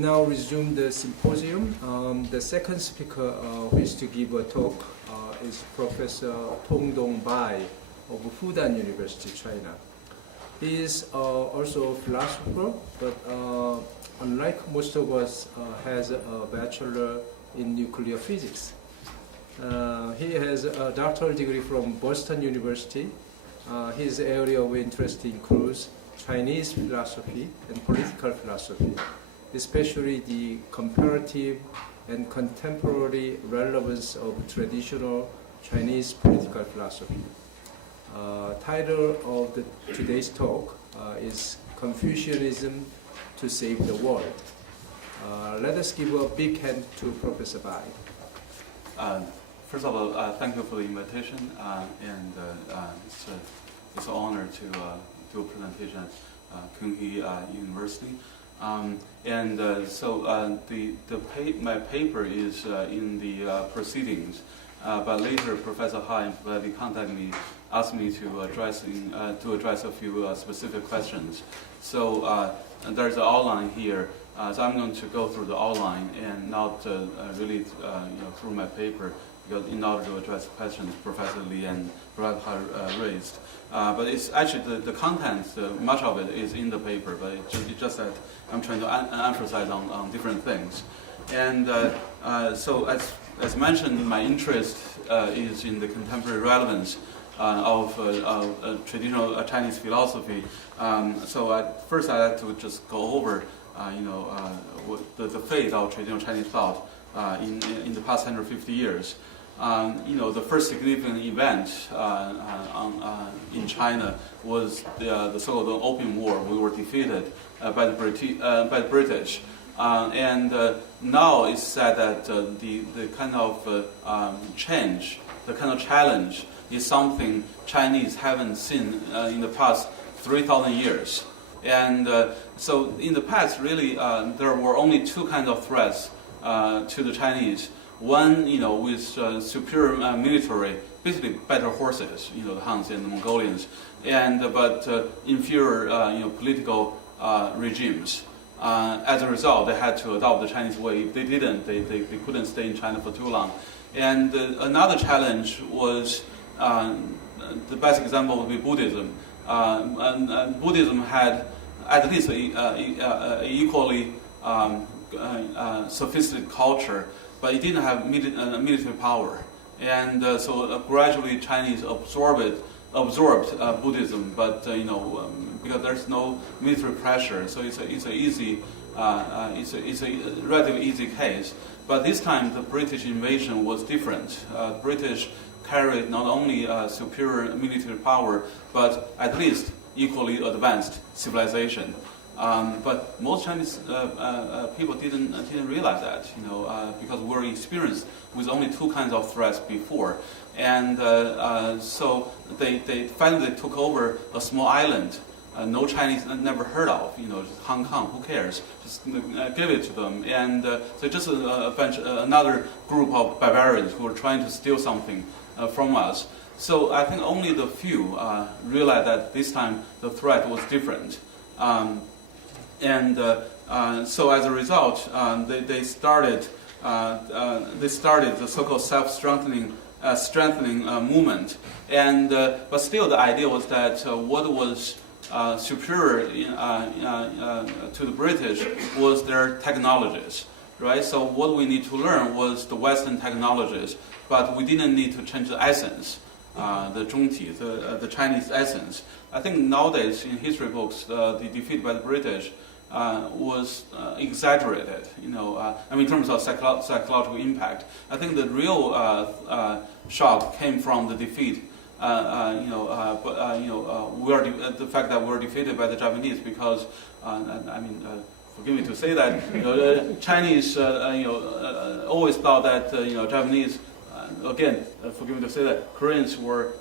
now resume the symposium. The second speaker who is to give a talk is Professor Tongdong Bai of Fudan University, China. He is also a philosopher, but unlike most of us, has a bachelor in nuclear physics. He has a doctoral degree from Boston University. His area of interest includes Chinese philosophy and political philosophy, especially the comparative and contemporary relevance of traditional Chinese political philosophy. Title of today's talk is Confucianism to Save the World. Let us give a big hand to Professor Bai. First of all, thank you for the invitation, and it's an honor to do a presentation at 경희대 University. My paper is in the proceedings, but later Professor Han contacted me, asked me to address a few specific questions. So there's an outline here. So I'm going to go through the outline and not really through my paper, because in order to address the questions Professor Li and Professor Han raised. But it's actually the content, much of it is in the paper, but it's just that I'm trying to emphasize on different things. And so as mentioned, my interest is in the contemporary relevance of traditional Chinese philosophy. So first I'd like to just go over the fate of traditional Chinese thought in the past 150 years. The first significant event in China was the so-called Opium War. We were defeated by the British. And now it's said that the kind of change, the kind of challenge is something Chinese haven't seen in the past 3,000 years. And so in the past, really, there were only two kinds of threats to the Chinese. One, with superior military, basically better horses, the Huns and the Mongolians, but inferior, political regimes. As a result, they had to adopt the Chinese way. If they didn't, they couldn't stay in China for too long. And another challenge was, the best example would be Buddhism. And Buddhism had at least a equally sophisticated culture, but it didn't have military power. And so gradually Chinese absorbed Buddhism, but because there's no military pressure, so it's a relatively easy case. But this time the British invasion was different. British carried not only superior military power, but at least equally advanced civilization. But most Chinese people didn't realize that, because we're experienced with only two kinds of threats before, and so they finally took over a small island. No Chinese never heard of, just Hong Kong. Who cares? Just give it to them, and so just another group of barbarians who were trying to steal something from us. So I think only the few realized that this time the threat was different. So as a result, they started the so-called self-strengthening movement. But still, the idea was that what was superior to the British was their technologies, right? So what we need to learn was the Western technologies, but we didn't need to change the essence, the Zhongti, the Chinese essence. I think nowadays in history books, the defeat by the British was exaggerated, in terms of psychological impact. I think the real shock came from the defeat. The fact that we're defeated by the Japanese, because forgive me to say that, the Chinese, always thought that Japanese. Again, forgive me to say that Koreans were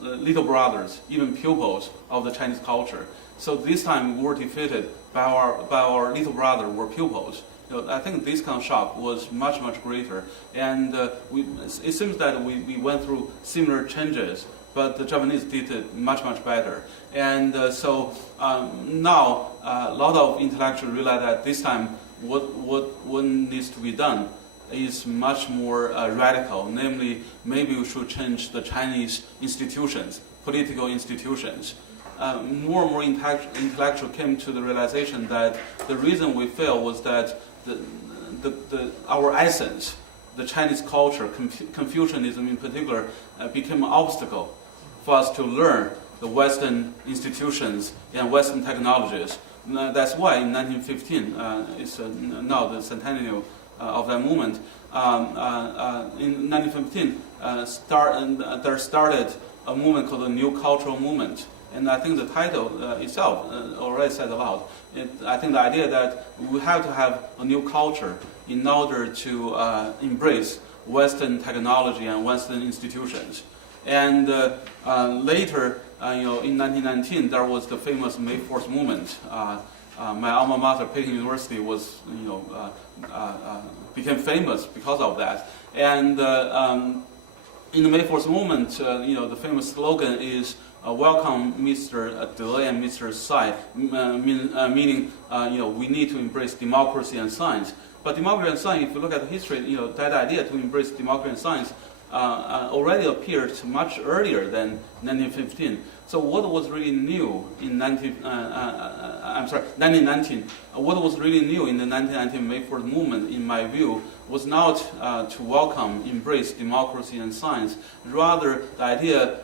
little brothers, even pupils of the Chinese culture. So this time we were defeated by our little brother, were pupils. I think this kind of shock was much, much greater. And it seems that we went through similar changes, but the Japanese did it much, much better. And so now a lot of intellectuals realize that this time what needs to be done is much more radical. Namely, maybe we should change the Chinese institutions, political institutions. More and more intellectual came to the realization that the reason we failed was that our essence, the Chinese culture, Confucianism in particular, became an obstacle for us to learn the Western institutions and Western technologies. That's why in 1915, it's now the centennial of that movement. In 1915, there started a movement called the New Cultural Movement. And I think the title itself already said a lot. I think the idea that we have to have a new culture in order to embrace Western technology and Western institutions. And later, in 1919, there was the famous May 4th movement. My alma mater, Peking University, was, became famous because of that. And in the May 4th movement, the famous slogan is "Welcome, Mr. De and Mr. Tsai," meaning, we need to embrace democracy and science. But democracy and science, if you look at the history, that idea to embrace democracy and science already appeared much earlier than 1915. So what was really new in 1919? What was really new in the 1919 May 4th movement, in my view, was not to welcome, embrace democracy and science. Rather, the idea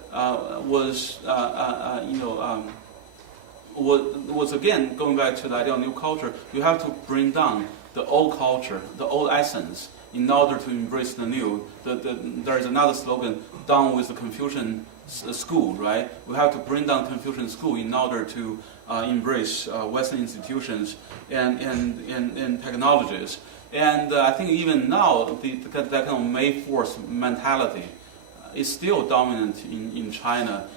was again going back to the idea of new culture. You have to bring down the old culture, the old essence, in order to embrace the new. There is another slogan, "Down with the Confucian school," right? We have to bring down Confucian school in order to embrace Western institutions and technologies. And I think even now, that kind of May 4th mentality is still dominant in China.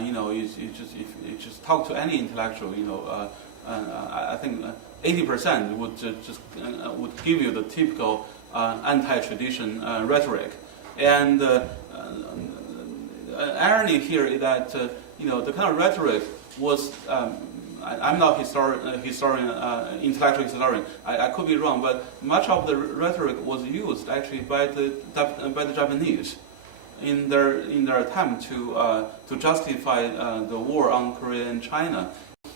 You just talk to any intellectual, I think 80% would give you the typical anti-tradition rhetoric. And irony here is that the kind of rhetoric was. I'm not intellectual historian. I could be wrong, but much of the rhetoric was used actually by the Japanese in their attempt to justify the war on Korea and China.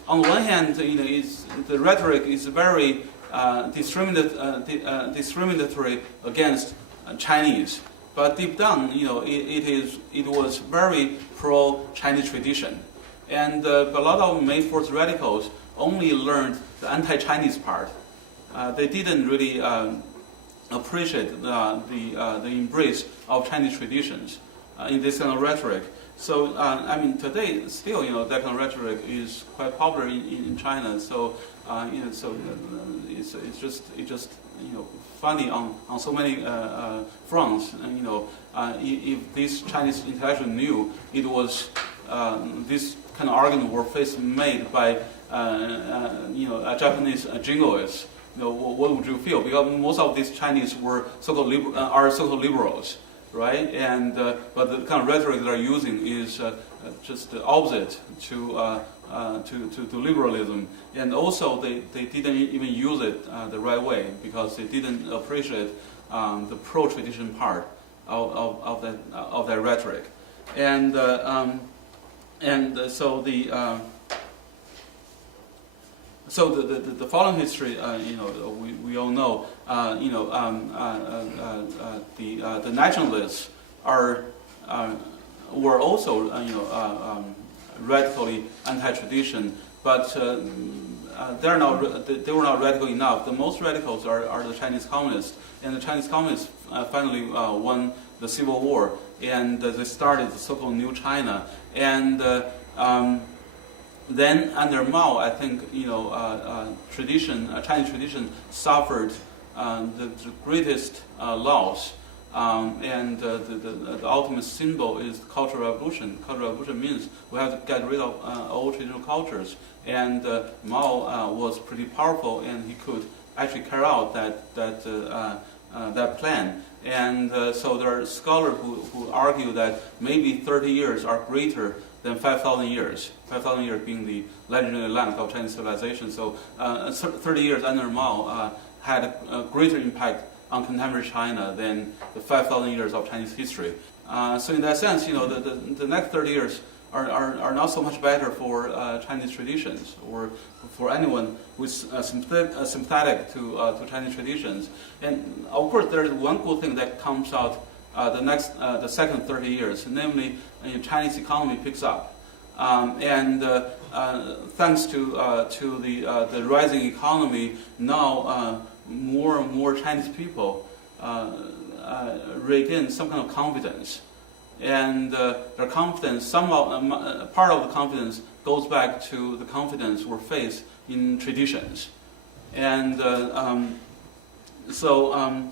On the one hand, the rhetoric is very discriminatory against Chinese, but deep down, it was very pro-Chinese tradition. And a lot of May 4th radicals only learned the anti-Chinese part. They didn't really appreciate the embrace of Chinese traditions in this kind of rhetoric. So today still, that kind of rhetoric is quite popular in China. So it's just funny on so many fronts. If this Chinese intellectual knew it was this kind of argument were made by Japanese jingoists, what would you feel? Because most of these Chinese were so-called liberals, right? And but the kind of rhetoric they're using is just the opposite to liberalism. And also they didn't even use it the right way, because they didn't appreciate the pro-tradition part of that rhetoric. And so the following history, we all know, the nationalists were also, radically anti-tradition, but they were not radical enough. The most radicals are the Chinese communists, and the Chinese communists finally won the Civil War, and they started the so-called New China. And then under Mao, I think Chinese tradition suffered the greatest loss, and the ultimate symbol is the Cultural Revolution. Cultural Revolution means we have to get rid of old traditional cultures, and Mao was pretty powerful, and he could actually carry out that plan. And so there are scholars who argue that maybe 30 years are greater than 5,000 years. 5,000 years being the legendary length of Chinese civilization. So 30 years under Mao had a greater impact on contemporary China than the 5,000 years of Chinese history. So in that sense, the next 30 years are not so much better for Chinese traditions or for anyone who is sympathetic to Chinese traditions. And of course, there is one good thing that comes out the second 30 years, namely, Chinese economy picks up, and thanks to the rising economy, now more and more Chinese people regain some kind of confidence. And their confidence, part of the confidence goes back to the confidence or faith in traditions. And so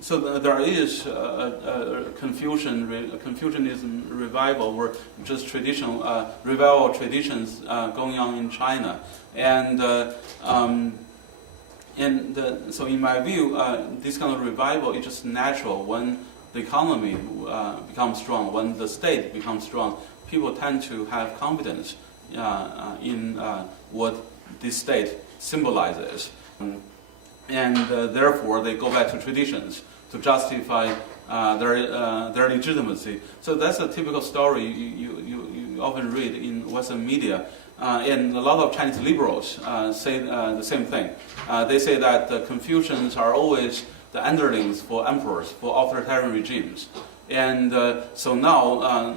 there is a Confucianism revival, or just traditional revival of traditions going on in China. And so in my view, this kind of revival is just natural when the economy becomes strong, when the state becomes strong. People tend to have confidence in what this state symbolizes. And therefore they go back to traditions to justify their legitimacy. So that's a typical story you often read in Western media. And a lot of Chinese liberals say the same thing. They say that the Confucians are always the underlings for emperors, for authoritarian regimes. And so now,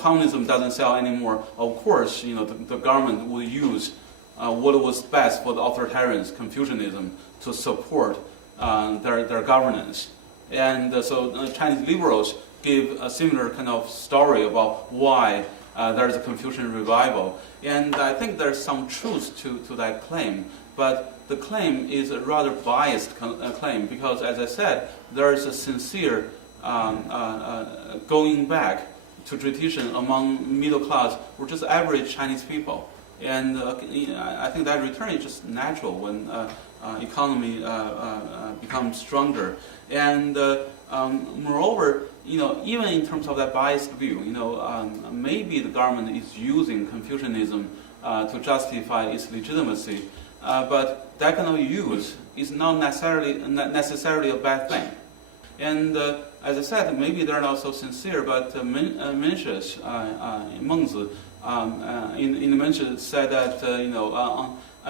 communism doesn't sell anymore. Of course, the government will use what was best for the authoritarians, Confucianism, to support their governance. And so Chinese liberals give a similar kind of story about why there's a Confucian revival. And I think there's some truth to that claim. But the claim is a rather biased claim because, as I said, there is a sincere going back to tradition among middle class or just average Chinese people. And I think that return is just natural when economy becomes stronger. And moreover, even in terms of that biased view, maybe the government is using Confucianism to justify its legitimacy, but that kind of use is not necessarily a bad thing. And as I said, maybe they're not so sincere, but Mencius, Mengzi, in the Mencius said that,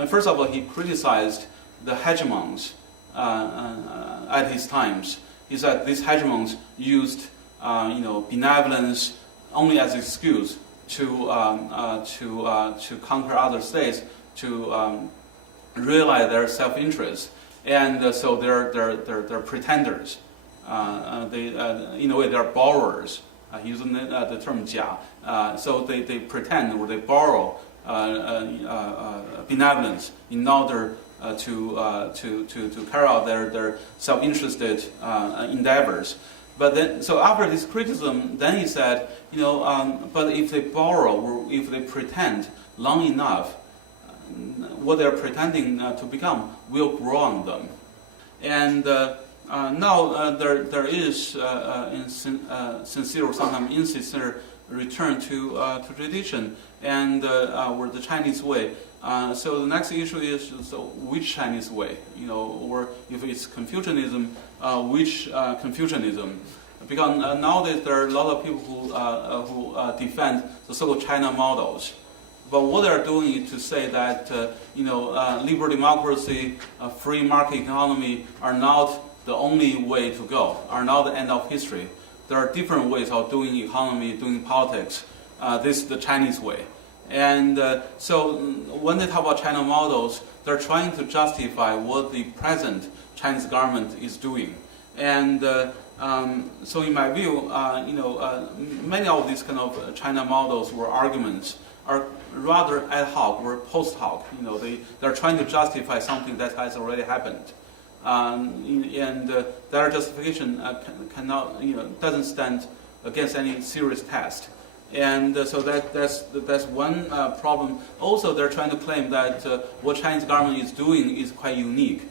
first of all, he criticized the hegemons at his times. He said these hegemons used, benevolence only as an excuse to conquer other states, to realize their self-interest, and so they're pretenders. In a way, they're borrowers. Using the term 假, so they pretend or they borrow benevolence in order to carry out their self-interested endeavors. But then, so after this criticism, then he said, but if they borrow or if they pretend long enough, what they're pretending to become will grow on them. And now there is sincere or sometimes insincere return to tradition and or the Chinese way. So the next issue is, so which Chinese way? Or if it's Confucianism, which Confucianism? Because nowadays there are a lot of people who defend the so-called China models. But what they're doing is to say that liberal democracy, free market economy are not the only way to go, are not the end of history. There are different ways of doing economy, doing politics. This is the Chinese way. And so when they talk about China models, they're trying to justify what the present Chinese government is doing. And so in my view, many of these kind of China models or arguments are rather ad hoc or post hoc. They're trying to justify something that has already happened. And their justification cannot, doesn't stand against any serious test. And so that's one problem. Also, they're trying to claim that what Chinese government is doing is quite unique.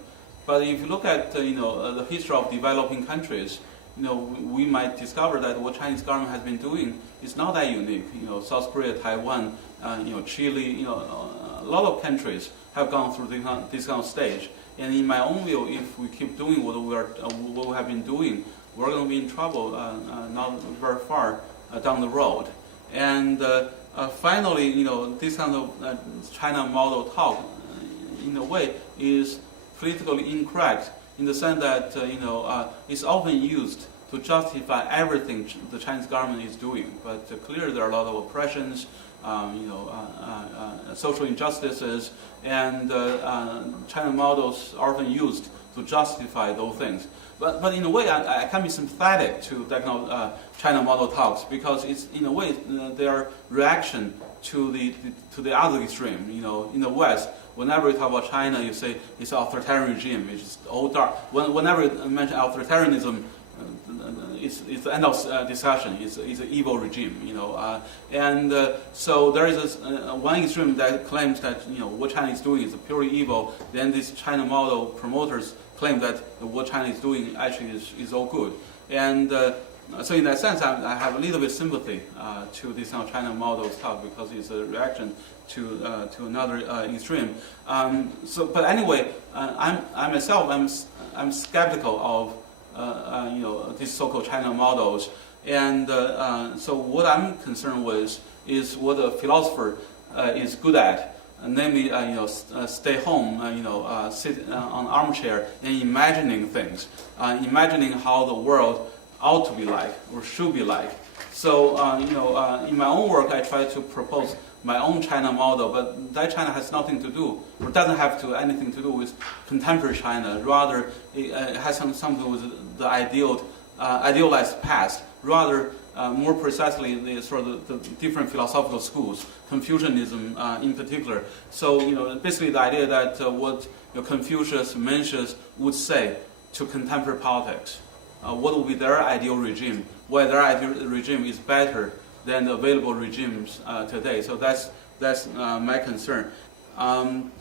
But if you look at the history of developing countries, we might discover that what Chinese government has been doing is not that unique. South Korea, Taiwan, Chile, a lot of countries have gone through this kind of stage. And in my own view, if we keep doing what we have been doing, we're going to be in trouble not very far down the road. And finally, this kind of China model talk, in a way, is politically incorrect in the sense that it's often used to justify everything the Chinese government is doing. But clearly, there are a lot of oppressions, social injustices, and China models are often used to justify those things. But in a way, I can be sympathetic to that kind of China model talks because it's in a way their reaction to the other extreme. In the West, whenever you talk about China, you say it's an authoritarian regime. It's just all dark. Whenever you mention authoritarianism, it's the end of discussion. It's an evil regime, and so there is one extreme that claims that what China is doing is purely evil. Then this China model promoters claim that what China is doing actually is all good. And so in that sense, I have a little bit sympathy to this kind of China model stuff because it's a reaction to another extreme. But anyway, I myself I'm skeptical of these so-called China models, and so what I'm concerned with is what a philosopher is good at, namely stay home, sit on an armchair and imagining things, imagining how the world ought to be like or should be like. So in my own work, I try to propose my own China model, but that China has nothing to do, or doesn't have anything to do with contemporary China. Rather, it has something to do with the idealized past. Rather, more precisely, the different philosophical schools, Confucianism in particular. So, basically the idea that what Confucius, Mencius would say to contemporary politics, what would be their ideal regime, why their ideal regime is better than the available regimes today. So that's my concern. And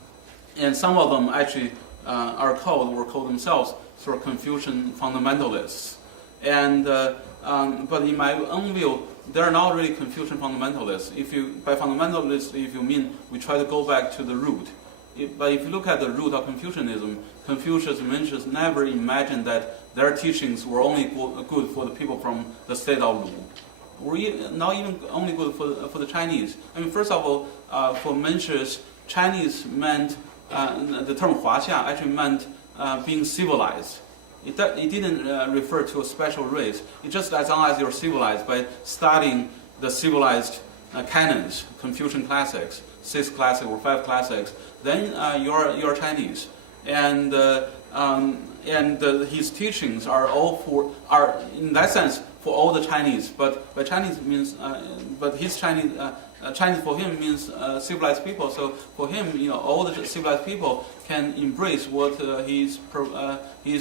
some of them actually were called themselves sort of Confucian fundamentalists. And but in my own view, they're not really Confucian fundamentalists. By fundamentalists, if you mean we try to go back to the root. But if you look at the root of Confucianism, Confucius and Mencius never imagined that their teachings were only good for the people from the state of Lu. Were not even only good for the Chinese. I mean, first of all, for Mencius, Chinese meant the term 华夏 actually meant being civilized. It didn't refer to a special race. It's just as long as you're civilized by studying the civilized canons, Confucian classics, 6 classics or 5 classics, then you're Chinese. And his teachings are in that sense for all the Chinese. But by Chinese means, but his Chinese for him means civilized people. So for him, all the civilized people can embrace what he's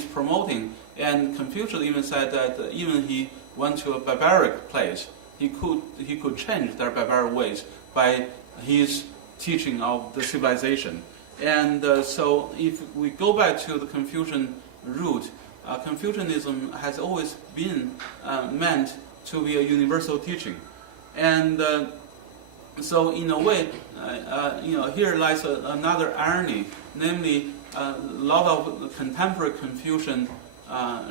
promoting. And Confucius even said that even he went to a barbaric place, he could change their barbaric ways by his teaching of the civilization. And so if we go back to the Confucian root, Confucianism has always been meant to be a universal teaching. And so in a way, here lies another irony, namely a lot of contemporary Confucian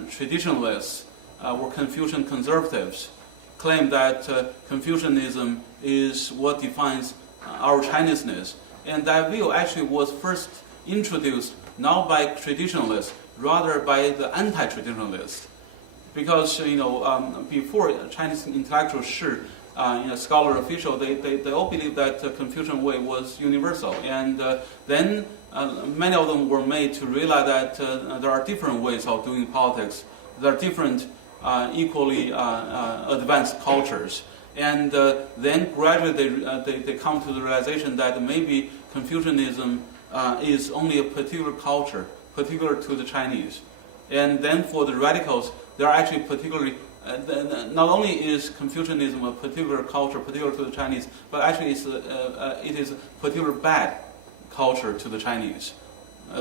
traditionalists or Confucian conservatives claim that Confucianism is what defines our Chineseness. And that view actually was first introduced not by traditionalists, rather by the anti-traditionalists. Because before Chinese intellectuals, scholar official, they all believed that the Confucian way was universal. And then many of them were made to realize that there are different ways of doing politics. There are different equally advanced cultures. And then gradually they come to the realization that maybe Confucianism is only a particular culture, particular to the Chinese. And then for the radicals, they're actually particularly, not only is Confucianism a particular culture, particular to the Chinese, but actually it is a particular bad culture to the Chinese,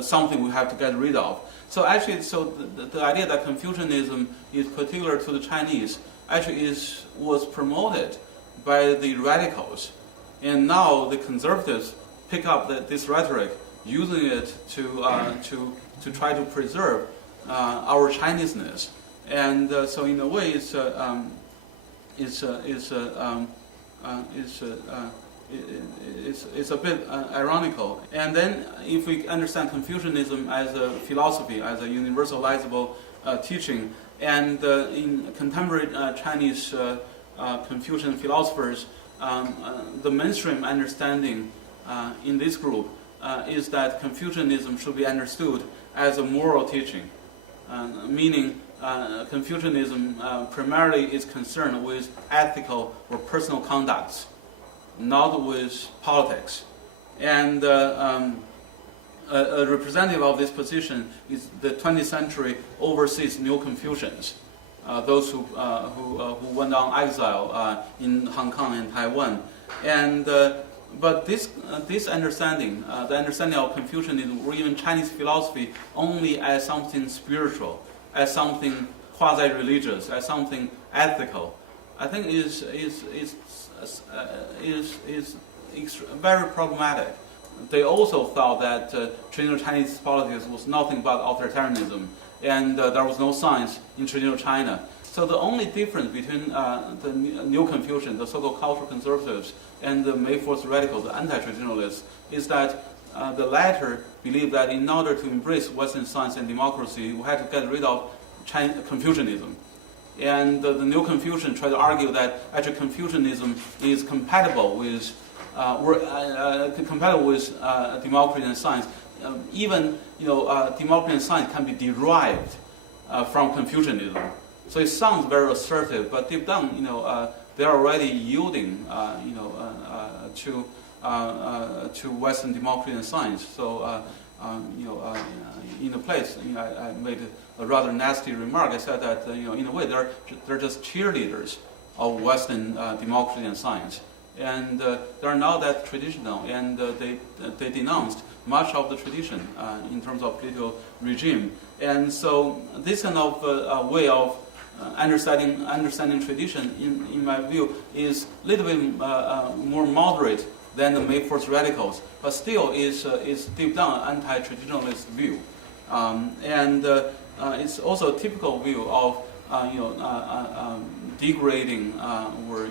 something we have to get rid of. So actually, the idea that Confucianism is particular to the Chinese actually was promoted by the radicals. And now the conservatives pick up this rhetoric, using it to to try to preserve our Chineseness. And so in a way, it's a bit ironical. And then if we understand Confucianism as a philosophy, as a universalizable teaching, and in contemporary Chinese Confucian philosophers, the mainstream understanding in this group is that Confucianism should be understood as a moral teaching, meaning Confucianism primarily is concerned with ethical or personal conducts, not with politics. And a representative of this position is the 20th century overseas Neo-Confucians, those who went on exile in Hong Kong and Taiwan. And but this understanding, the understanding of Confucianism or even Chinese philosophy, only as something spiritual, as something quasi-religious, as something ethical, I think is very problematic. They also thought that traditional Chinese politics was nothing but authoritarianism, and there was no science in traditional China. So the only difference between the Neo-Confucians, the so-called cultural conservatives, and the May 4th radicals, the anti-traditionalists, is that the latter believe that in order to embrace Western science and democracy, we had to get rid of Confucianism. And the Neo-Confucians try to argue that actually Confucianism is compatible with democracy and science. Even democracy and science can be derived from Confucianism. So it sounds very assertive, but deep down, they're already yielding, to Western democracy and science. So, in a place, I made a rather nasty remark. I said that, in a way, they're just cheerleaders of Western democracy and science, and they're not that traditional, and they denounced much of the tradition in terms of political regime. And so, this kind of way of understanding tradition, in my view, is a little bit more moderate than the May 4th radicals, but still is deep down anti-traditionalist view, and it's also a typical view of degrading or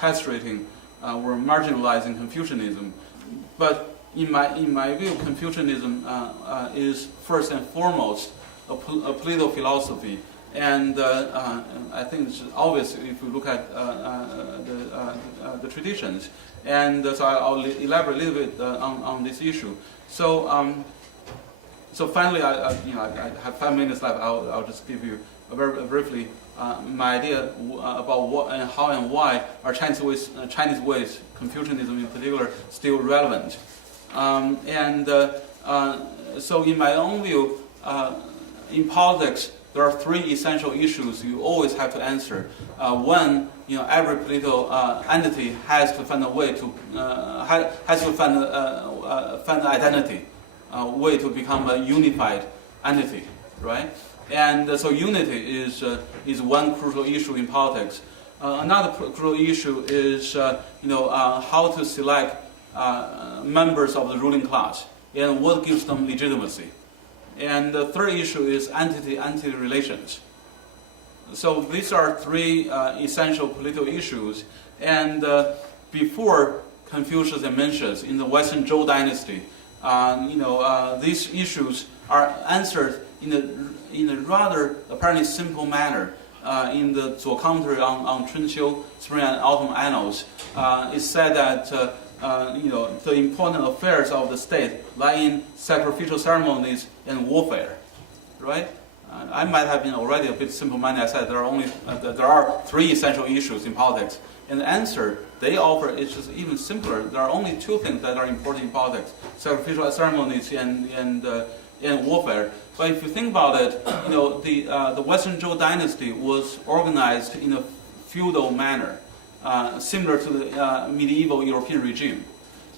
castrating or marginalizing Confucianism. But in my view, Confucianism is first and foremost a political philosophy. And I think it's obvious if we look at the traditions. And so I'll elaborate a little bit on this issue. So, so finally, I have 5 minutes left. I'll just give you very briefly my idea about what and how and why are Chinese ways, Confucianism in particular, still relevant. So in my own view, in politics, there are 3 essential issues you always have to answer. One, every political entity has to find a way to find identity, way to become a unified entity, right? And so unity is one crucial issue in politics. Another crucial issue is how to select members of the ruling class and what gives them legitimacy. And the third issue is entity-entity relations. So these are 3 essential political issues. And before Confucius and Mencius in the Western Zhou dynasty, these issues are answered in a rather apparently simple manner. In the Zuo commentary on Chunqiu, Spring and Autumn Annals, it's said that the important affairs of the state lie in sacrificial ceremonies and warfare, right? I might have been already a bit simple-minded. I said there are 3 essential issues in politics, and the answer they offer is just even simpler. There are only 2 things that are important in politics: sacrificial ceremonies and warfare. But if you think about it, the Western Zhou dynasty was organized in a feudal manner, similar to the medieval European regime.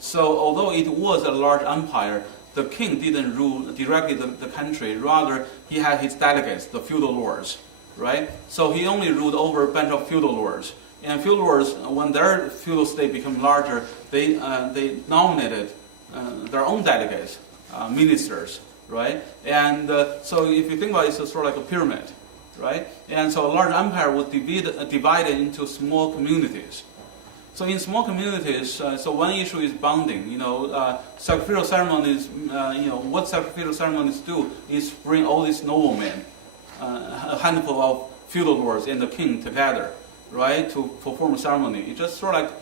So although it was a large empire, the king didn't rule directly the country. Rather, he had his delegates, the feudal lords, right? So he only ruled over a bunch of feudal lords. And feudal lords, when their feudal state became larger, they nominated their own delegates, ministers, right? And so if you think about it, it's sort of like a pyramid, right? And so a large empire was divided into small communities. So in small communities, so one issue is bonding. Sacrificial ceremonies. What sacrificial ceremonies do is bring all these noblemen, a handful of feudal lords and the king together, right, to perform a ceremony. It's just sort of like,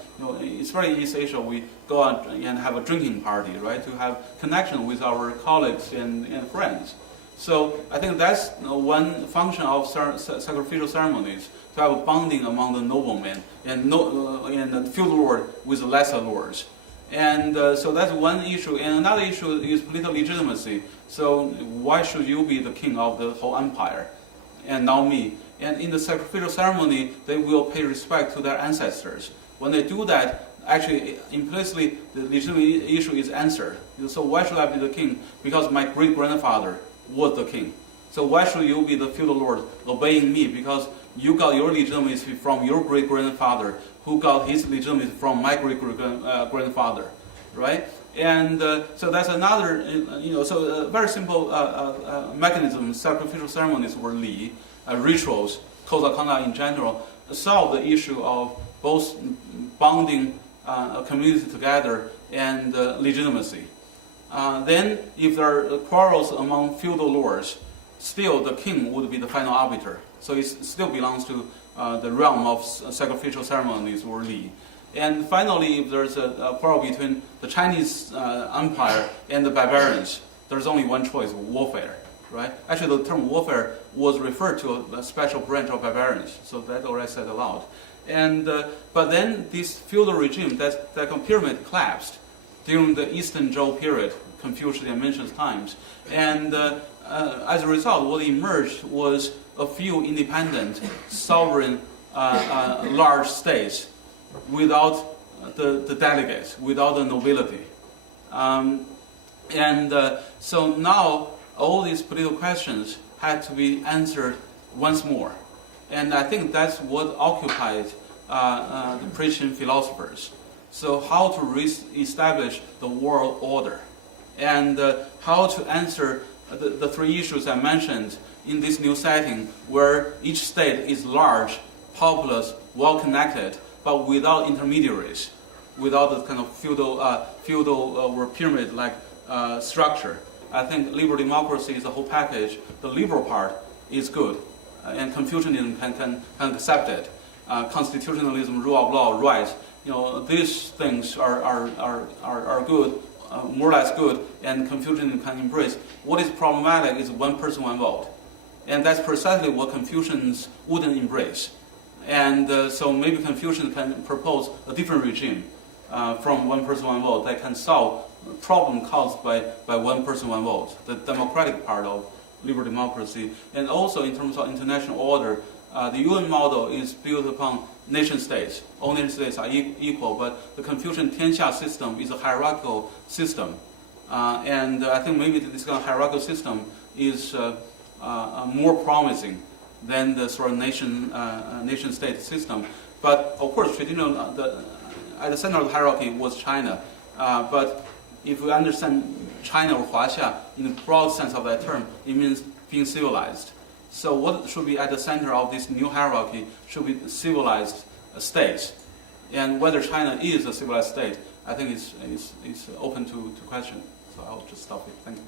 especially in East Asia, we go out and have a drinking party, right, to have connection with our colleagues and friends. So I think that's one function of sacrificial ceremonies, to have a bonding among the noblemen and the feudal lord with the lesser lords. And so that's one issue. And another issue is political legitimacy. So why should you be the king of the whole empire and not me? And in the sacrificial ceremony, they will pay respect to their ancestors. When they do that, actually, implicitly, the legitimate issue is answered. So why should I be the king? Because my great-grandfather was the king. So why should you be the feudal lord obeying me? Because you got your legitimacy from your great-grandfather, who got his legitimacy from my great-grandfather, right? And so that's another, so a very simple mechanism. Sacrificial ceremonies were li, rituals, code of conduct in general, solve the issue of both bonding a community together and legitimacy. Then, if there are quarrels among feudal lords, still the king would be the final arbiter. So it still belongs to the realm of sacrificial ceremonies or li. And finally, if there's a quarrel between the Chinese empire and the barbarians, there's only one choice: warfare. Right? Actually, the term warfare was referred to a special branch of barbarians. So that already said aloud. And but then this feudal regime, that pyramid collapsed during the Eastern Zhou period, Confucius and Mencius times. And as a result, what emerged was a few independent, sovereign, large states without the delegates, without the nobility. So now all these political questions had to be answered once more. And I think that's what occupied the Christian philosophers. So how to re-establish the world order, and how to answer the three issues I mentioned in this new setting, where each state is large, populous, well-connected, but without intermediaries, without the kind of feudal or pyramid-like structure. I think liberal democracy is a whole package. The liberal part is good, and Confucianism can accept it. Constitutionalism, rule of law, rights, these things are good, more or less good, and Confucianism can embrace. What is problematic is one person, one vote. And that's precisely what Confucians wouldn't embrace. And so maybe Confucians can propose a different regime from one person, one vote that can solve the problem caused by one person, one vote, the democratic part of liberal democracy. And also in terms of international order, the UN model is built upon nation states. All nation states are equal, but the Confucian Tianxia system is a hierarchical system. And I think maybe this kind of hierarchical system is more promising than the sort of nation-state system. But of course, traditional at the center of the hierarchy was China. But if we understand China or Huaxia in the broad sense of that term, it means being civilized. So what should be at the center of this new hierarchy should be civilized states. And whether China is a civilized state, I think is open to question. So I'll just stop here. Thank you.